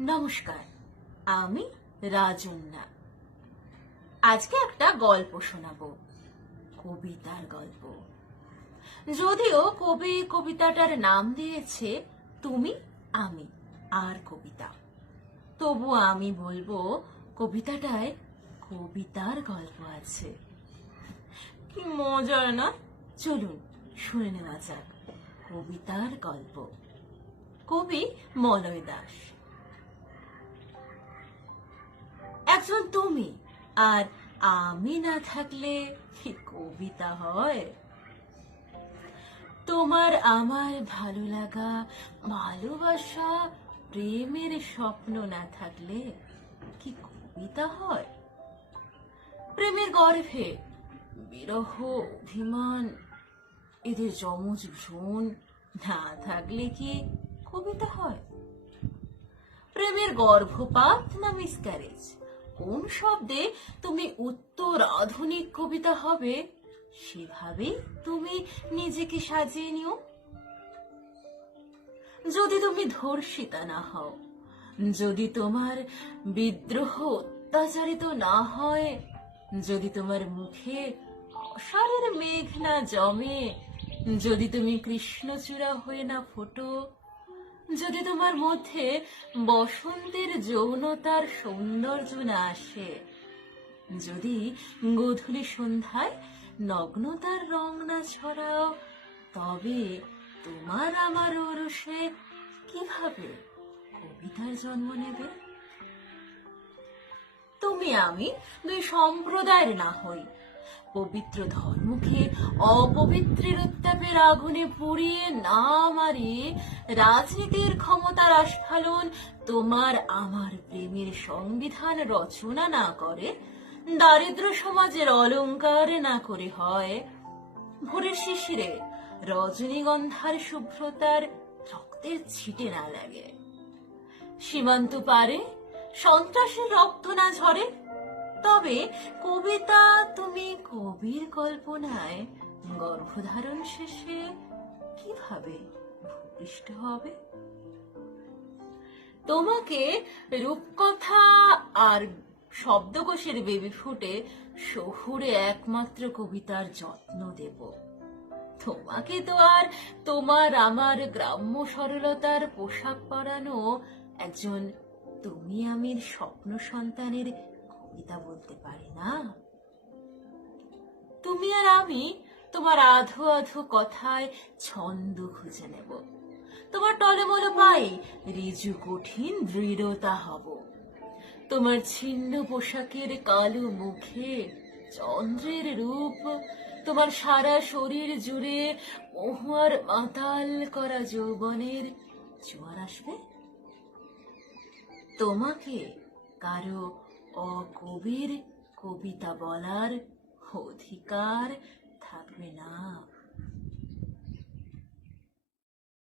নমস্কার, আমি রাজন্যা আজকে একটা গল্প শোনাবো, কবিতার গল্প। যদিও কবি কবিতাটার নাম দিয়েছে তুমি, আমি আর কবিতা। তবু আমি বলব, কবিতাটায় কবিতার গল্প আছে। কি মজার না? চলুন শুনে নেওয়া যাক, কবিতার গল্প। কবি মলয় দাস। একজন তুমি আর আমি না থাকলে কি কবিতা হয়? তোমার আমার ভালো লাগা, ভালোবাসা, প্রেমের স্বপ্ন না থাকলে কি কবিতা হয়? প্রেমের গর্ভে, বিরহ, অভিমান, এদের যমজ ভ্রূণ না থাকলে কি কবিতা হয়? প্রেমের গর্ভপাত না মিসক্যারেজ কোন শব্দে তুমি উত্তর আধুনিক কবিতা হবে সেভাবে তুমি নিজেকে সাজিয়ে নিও। যদি তুমি ধর্ষিতা না হও, যদি তোমার বিদ্রোহ অত্যাচারিত না হয়, যদি তোমার মুখে অসারের মেঘ না জমে, যদি তুমি কৃষ্ণচূড়া হয়ে না ফোটো যদি তোমার মধ্যে বসন্তের যৌনতার সৌন্দর্য না আসে, যদি গধূলি সন্ধ্যায় নগ্নতার রং না ছড়াও, তবে তোমার আমার ওরসে কীভাবে কবিতার জন্ম নেবে? তুমি আমি দুই সম্প্রদায়ের না হই, পবিত্র ধর্মকে অপবিত্রের উত্তাপের আগুনে পুড়িয়ে না মারিয়ে রাজনীতির ক্ষমতার আস্ফালন, তোমার আমার প্রেমের সংবিধান রচনা না করে, দারিদ্র সমাজের অলংকার না করে হয়। ভোরের শিশিরে রজনীগন্ধার শুভ্রতার রক্তের ছিটে না লাগে। সীমান্ত পারে সন্ত্রাসের রক্ত না ঝরে, তবে কবিতা তুমি কবির কল্পনায় গর্ভধারণ শেষে কীভাবে ভূপৃষ্ঠ হবে? তোমাকে রূপকথা আর শব্দকোষের বেবি ফুটে শহুরে একমাত্র কবিতার যত্ন দেব। তোমাকে তো আর তোমার আমার গ্রাম্য সরলতার পোশাক পরানো একজন তুমি আমির স্বপ্ন সন্তানের কবিতা বলতে পারি না? তুমি আর আমি তোমার আধো আধো কথায় ছন্দ খুঁজে নেব। তোমার টলমল পাই রিজু কঠিন দৃঢ়তা হব। তোমার ছিন্ন পোশাকের কালো মুখে চন্দ্রের রূপ, তোমার সারা শরীর জুড়ে মহুয়ার মাতাল করা যৌবনের জোয়ার আসবে। তোমাকে কারও অকবির কবিতা বলার অধিকার থাকবে না